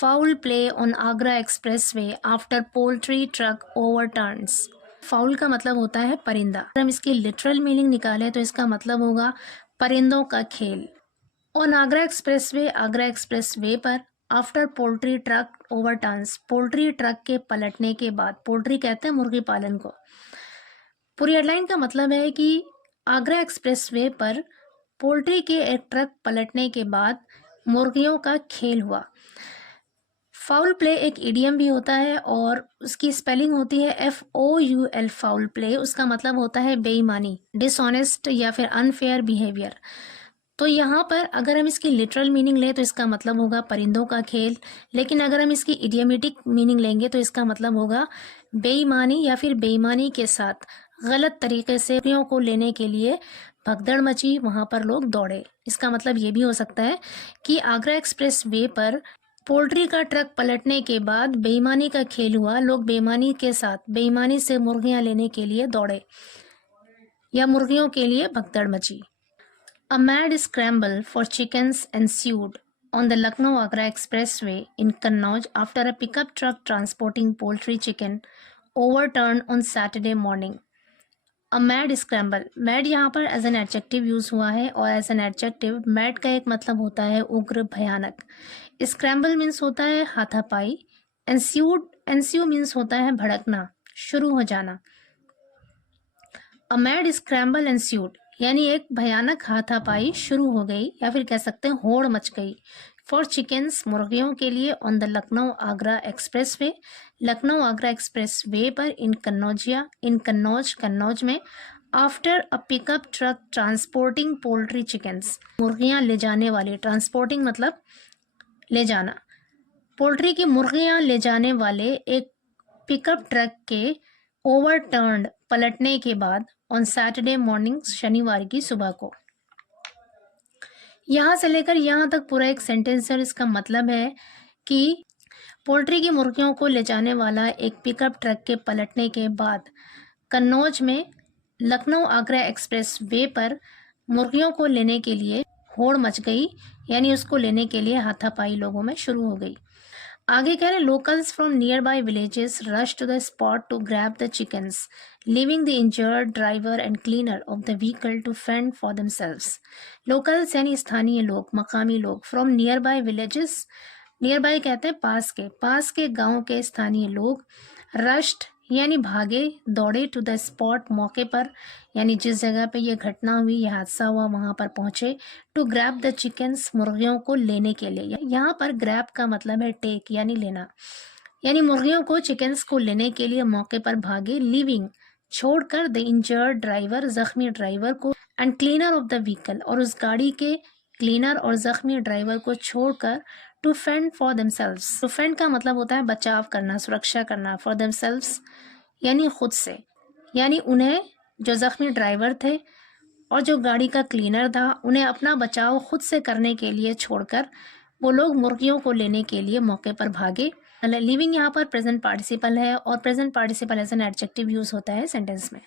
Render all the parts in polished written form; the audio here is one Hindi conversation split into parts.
Foul play on Agra expressway after poultry truck overturns. Foul का मतलब होता है परिंदा। अगर हम इसकी लिटरल मीनिंग निकालें तो इसका मतलब होगा परिंदों का खेल। ऑन आगरा एक्सप्रेसवे पर after poultry truck overturns, poultry truck के पलटने के बाद, पोल्ट्री कहते हैं मुर्गी पालन को। पूरी हेडलाइन का मतलब है कि आगरा एक्सप्रेसवे पर पोल्ट्री के एक ट्रक पलटने के बाद मुर्गियों का खेल हुआ। फाउल प्ले एक इडियम भी होता है और उसकी स्पेलिंग होती है FOUL, फाउल प्ले। उसका मतलब होता है बेईमानी, डिसऑनेस्ट या फिर अनफेयर बिहेवियर। तो यहाँ पर अगर हम इसकी लिटरल मीनिंग लें तो इसका मतलब होगा परिंदों का खेल, लेकिन अगर हम इसकी इडियमेटिक मीनिंग लेंगे तो इसका मतलब होगा बेईमानी या फिर बेईमानी के साथ गलत तरीके से मुर्गियों को लेने के लिए भगदड़ मची, वहां पर लोग दौड़े। इसका मतलब ये भी हो सकता है कि आगरा एक्सप्रेस वे पर पोल्ट्री का ट्रक पलटने के बाद बेईमानी का खेल हुआ, लोग बेईमानी के साथ बेईमानी से मुर्गियां लेने के लिए दौड़े या मुर्गियों के लिए भगदड़ मची। A mad scramble for chickens ensued on the Lucknow-Agra expressway in Kannauj after a pickup truck transporting poultry chicken overturned on Saturday morning. A mad scramble, mad यहाँ पर एज एन एडजेक्टिव यूज हुआ है और एज एन एडजेक्टिव मैड का एक मतलब होता है उग्र, भयानक। स्क्रैम्बल मीन्स होता है हाथापाई। एंस्यू मीन्स होता है भड़कना, शुरू हो जाना। अ मैड स्क्रैम्बल एंस्यूड यानी एक भयानक हाथापाई शुरू हो गई या फिर कह सकते हैं होड़ मच गई। फॉर चिकन्स, मुर्गियों के लिए, on the Lucknow Agra express way, Lucknow Agra express way पर, इन कन्नौज में, after a pickup truck transporting poultry chickens, मुर्गियां ले जाने वाले, ट्रांसपोर्टिंग मतलब ले जाना, पोल्ट्री की मुर्गियां ले जाने वाले एक पिकअप ट्रक के ओवरटर्न्ड, पलटने के बाद, ऑन सैटरडे मॉर्निंग, शनिवार की सुबह को। यहां से लेकर यहां तक पूरा एक सेंटेंस है। इसका मतलब है कि पोल्ट्री की मुर्गियों को ले जाने वाला एक पिकअप ट्रक के पलटने के बाद कन्नौज में लखनऊ आगरा एक्सप्रेस वे पर मुर्गियों को लेने के लिए होड़ मच गई, यानी उसको लेने के लिए हाथापाई लोगों में शुरू हो गई। आगे कह रहे locals from nearby villages rush to the spot to grab the chickens, leaving the injured driver and cleaner of the vehicle to fend for themselves. Locals यानी स्थानीय लोग, मकामी लोग। From nearby villages, nearby कहते हैं पास के गांव के स्थानीय लोग। रश्ड यानी भागे, दौड़े, टू द स्पॉट मौके पर, यानी जिस जगह पे ये घटना हुई, ये हादसा हुआ, वहां पर पहुंचे। टू ग्रैब द चिकन्स, मुर्गियों को लेने के लिए। यहाँ पर ग्रैब का मतलब है टेक यानी लेना, यानी मुर्गियों को, चिकन्स को लेने के लिए मौके पर भागे। लिविंग छोड़कर, द इंजर्ड ड्राइवर, जख्मी ड्राइवर को, and cleaner of the vehicle, और उस गाड़ी के क्लीनर और जख्मी ड्राइवर को छोड़कर, to fend for themselves. To fend का मतलब होता है बचाव करना, सुरक्षा करना। फॉर देमसेल्व्स यानी खुद से, यानी उन्हें, जो जख्मी ड्राइवर थे और जो गाड़ी का क्लीनर था, उन्हें अपना बचाव खुद से करने के लिए छोड़कर वो लोग मुर्गियों को लेने के लिए मौके पर भागे। लिविंग यहाँ पर प्रेजेंट पार्टिसिपल है और present participle as an adjective use होता है सेंटेंस में।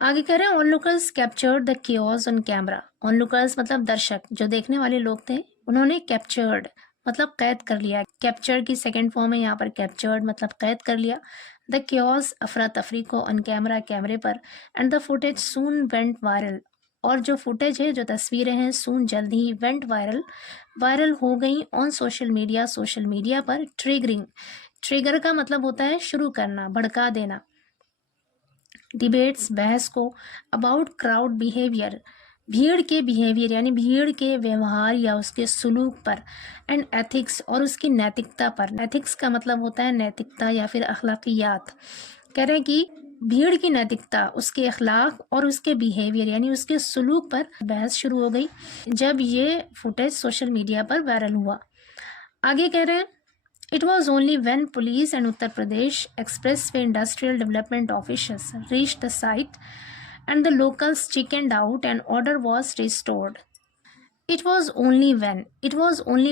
आगे कह रहे हैं onlookers captured the chaos on camera. Onlookers मतलब दर्शक, जो देखने वाले लोग थे, उन्होंने कैप्चर्ड मतलब कैद कर लिया। कैप्चर की सेकंड फॉर्म है यहाँ पर कैप्चर्ड मतलब कैद कर लिया। द कियोस अफरा तफरी को, ऑन कैमरा कैमरे पर, and the footage soon went viral, और जो फुटेज है, जो तस्वीरें हैं, सून जल्द ही, वेंट वायरल हो गई, ऑन सोशल मीडिया पर। ट्रिगरिंग, ट्रिगर का मतलब होता है शुरू करना, भड़का देना। डिबेट्स बहस को, अबाउट क्राउड बिहेवियर, भीड़ के बिहेवियर यानी भीड़ के व्यवहार या उसके सुलूक पर। एंड एथिक्स और उसकी नैतिकता पर। एथिक्स का मतलब होता है नैतिकता या फिर अखलाकियात। कह रहे हैं कि भीड़ की नैतिकता, उसके अखलाक और उसके बिहेवियर यानी उसके सुलूक पर बहस शुरू हो गई जब ये फुटेज सोशल मीडिया पर वायरल हुआ। आगे कह रहे हैं It was only when police and Uttar Pradesh Expressway Industrial Development officials reached the site and the locals chickened out and order was restored. It was only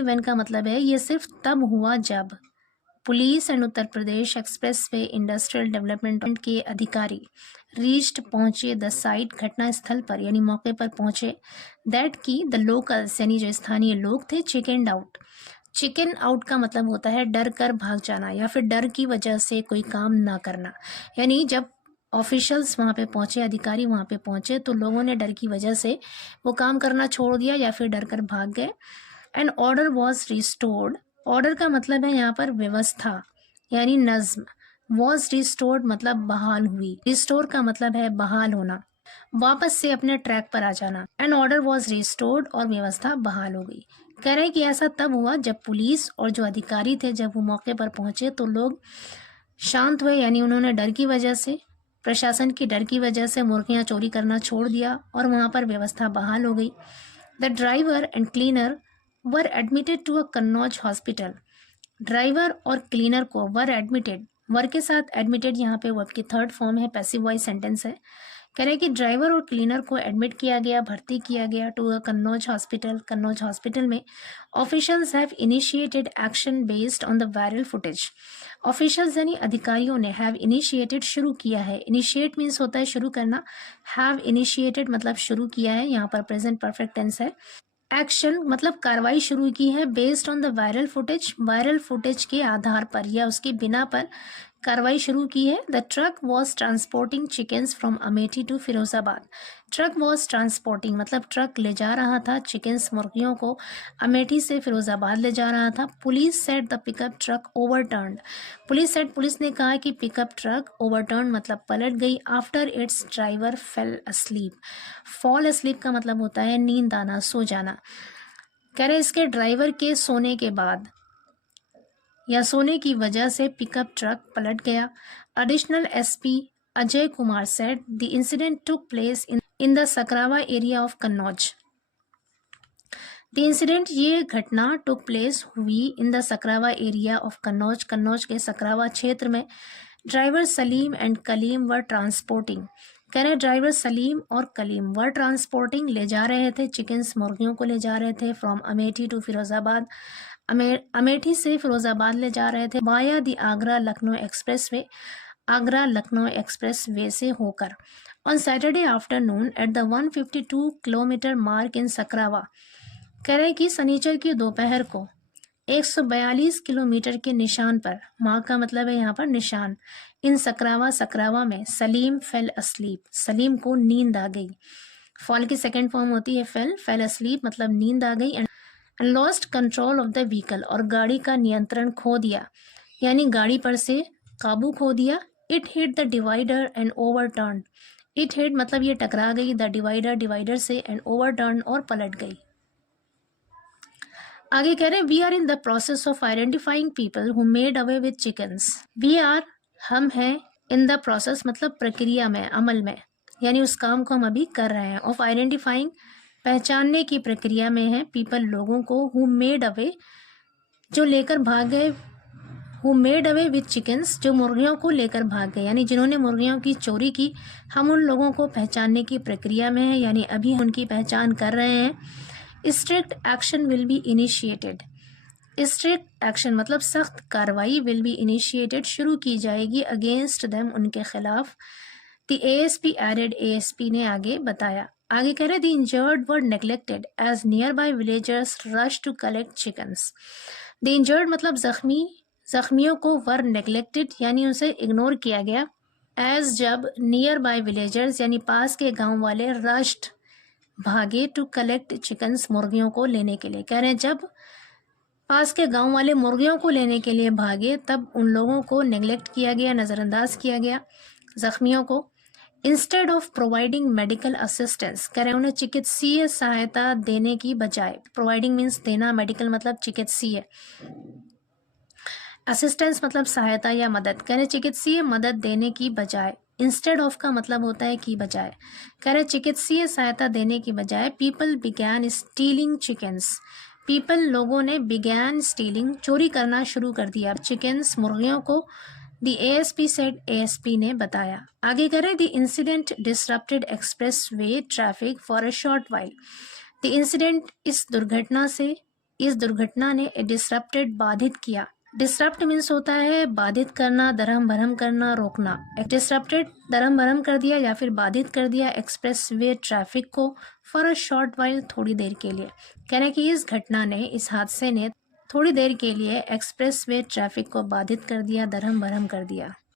when का मतलब है ये सिर्फ तब हुआ जब police and Uttar Pradesh expressway industrial development के अधिकारी रीच्ड पहुंचे, द साइट घटना स्थल पर यानी मौके पर पहुंचे, दैट की द लोकल्स यानी जो स्थानीय लोग थे, चिकेंड आउट चिकन आउट का मतलब होता है डर कर भाग जाना या फिर डर की वजह से कोई काम ना करना। यानी जब ऑफिशियल्स वहाँ पे पहुँचे, अधिकारी वहाँ पे पहुँचे, तो लोगों ने डर की वजह से वो काम करना छोड़ दिया या फिर डर कर भाग गए। And order was restored. Order का मतलब है यहाँ पर व्यवस्था यानी नज्म। वॉज रिस्टोर्ड मतलब बहाल हुई। रिस्टोर का मतलब है बहाल होना, वापस से अपने ट्रैक पर आ जाना। एंड ऑर्डर वॉज रिस्टोर्ड और व्यवस्था बहाल हो गई। कह रहे हैं कि ऐसा तब हुआ जब पुलिस और जो अधिकारी थे जब वो मौके पर पहुंचे तो लोग शांत हुए, यानी उन्होंने डर की वजह से, प्रशासन की डर की वजह से मुर्गियां चोरी करना छोड़ दिया और वहां पर व्यवस्था बहाल हो गई। The driver and cleaner were admitted to a Kannauj hospital. Driver और क्लीनर को वर एडमिटेड, वर के साथ एडमिटेड यहाँ पे वर्ब की थर्ड फॉर्म है, पैसिव वॉइस सेंटेंस है। कह रहे हैं कि ड्राइवर और क्लीनर को एडमिट किया गया, भर्ती किया गया to a Kannauj hospital. Kannauj hospital में officials have initiated action based on the viral footage. Officials यानी अधिकारियों ने हैव इनिशिएटेड शुरू किया है। इनिशिएट मीन्स होता है शुरू करना, हैव इनिशिएटेड मतलब शुरू किया है, यहाँ पर प्रेजेंट परफेक्ट टेंस है। एक्शन मतलब कार्रवाई शुरू की है based on the viral footage, viral footage के आधार पर या उसके बिना पर कार्रवाई शुरू की है। The truck was transporting chickens from Amethi to Firozabad. Truck was transporting मतलब ट्रक ले जा रहा था चिकन्स, मुर्गियों को अमेठी से फिरोजाबाद ले जा रहा था। Police said the pickup truck ओवरटर्न्ड। Police ने कहा कि पिकअप ट्रक ओवरटर्न मतलब पलट गई after it's driver fail asleep. Fall asleep का मतलब होता है नींद आना, सो जाना। कह रहे इसके ड्राइवर के सोने के बाद या सोने की वजह से पिकअप ट्रक पलट गया। Additional SP Ajay Kumar said the incident took place in the Sakrawa area of Kannauj. The incident ये घटना टुक प्लेस हुई in the Sakrawa area of Kannauj, Kannauj के सकरावा क्षेत्र में। Driver Salim and Kalim were transporting. कह रहे ड्राइवर सलीम और कलीम वर ट्रांसपोर्टिंग ले जा रहे थे चिकन्स, मुर्गियों को ले जा रहे थे फ्रॉम अमेठी टू फिरोजाबाद। अमेठी से फिरोजाबाद ले जा रहे थे via the Agra Lucknow express way, Agra Lucknow express way से होकर। On Saturday afternoon at the 152 kilometre mark in Sakrawa. कह रहे कि शनिचर की दोपहर को 142 किलोमीटर के निशान पर, मार्क का मतलब है यहाँ पर निशान, इन सकरावा, सकरावा में सलीम फेल अस्लीप, सलीम को नींद आ गई। फॉल की सेकेंड फॉर्म होती है फेल, फेल अस्लीप मतलब नींद आ गई। And lost control of the vehicle और गाड़ी का नियंत्रण खो दिया, यानी गाड़ी पर से काबू खो दिया। It hit the divider and overturn. It hit मतलब ये टकरा गई, द डिवाइडर, डिवाइडर से, एंड ओवरटर्न और पलट गई। आगे कह रहे हैं we are in the process of identifying people who made away with chickens. We are हम हैं, इन द प्रोसेस मतलब प्रक्रिया में, अमल में, यानी उस काम को हम अभी कर रहे हैं। ऑफ आइडेंटिफाइंग पहचानने की प्रक्रिया में है, पीपल लोगों को, हु मेड अवे जो लेकर भाग गए, who made away with chickens जो मुर्गियों को लेकर भाग गए, यानी जिन्होंने मुर्गियों की चोरी की। हम उन लोगों को पहचानने की प्रक्रिया में है, यानी अभी उनकी पहचान कर रहे हैं। Strict action will be initiated. Strict action मतलब सख्त कार्रवाई, विल बी इनिशिएटेड शुरू की जाएगी, अगेंस्ट देम उनके खिलाफ। द एएसपी एडेड, एएसपी ने आगे बताया। आगे कह रहे the injured were neglected as nearby villagers rush to collect chickens. The injured मतलब जख्मी, जख्मियों को, वर नेग्लेक्टेड यानी उसे इग्नोर किया गया, एज जब, नियर बाय विलेजर्स यानी पास के गांव वाले, रश्ड भागे, टू कलेक्ट चिकन्स मुर्गियों को लेने के लिए। कह रहे हैं जब पास के गांव वाले मुर्गियों को लेने के लिए भागे तब उन लोगों को नेग्लेक्ट किया गया, नज़रअंदाज किया गया, जख्मियों को। Instead of providing medical assistance, कह रहे हैं उन्हें चिकित्सीय सहायता देने की बजाय, प्रोवाइडिंग मीन्स देना, मेडिकल मतलब चिकित्सीय, असिस्टेंस मतलब सहायता या मदद। कह रहे चिकित्सीय मदद देने की बजाय, इंस्टेड ऑफ का मतलब होता है की बजाय। कह रहे चिकित्सीय सहायता देने की बजाय people began stealing chickens, people लोगों ने, बिगैन स्टीलिंग चोरी करना शुरू कर दिया चिकन्स मुर्गियों को। द एएसपी सेड, एएसपी ने बताया। आगे कह रहे the incident disrupted express way traffic for a short while. The incident इस दुर्घटना से, इस दुर्घटना ने डिसरप्टेड बाधित किया। डिसरप्ट मीन्स होता है बाधित करना, दरहम भरम करना, रोकना। डिसरप्टेड दरहम भरम कर दिया या फिर बाधित कर दिया एक्सप्रेस वे ट्रैफिक को, फॉर अ शॉर्ट वाइल थोड़ी देर के लिए। कहने की इस घटना ने, इस हादसे ने थोड़ी देर के लिए एक्सप्रेसवे ट्रैफिक को बाधित कर दिया, दरहम भरहम कर दिया।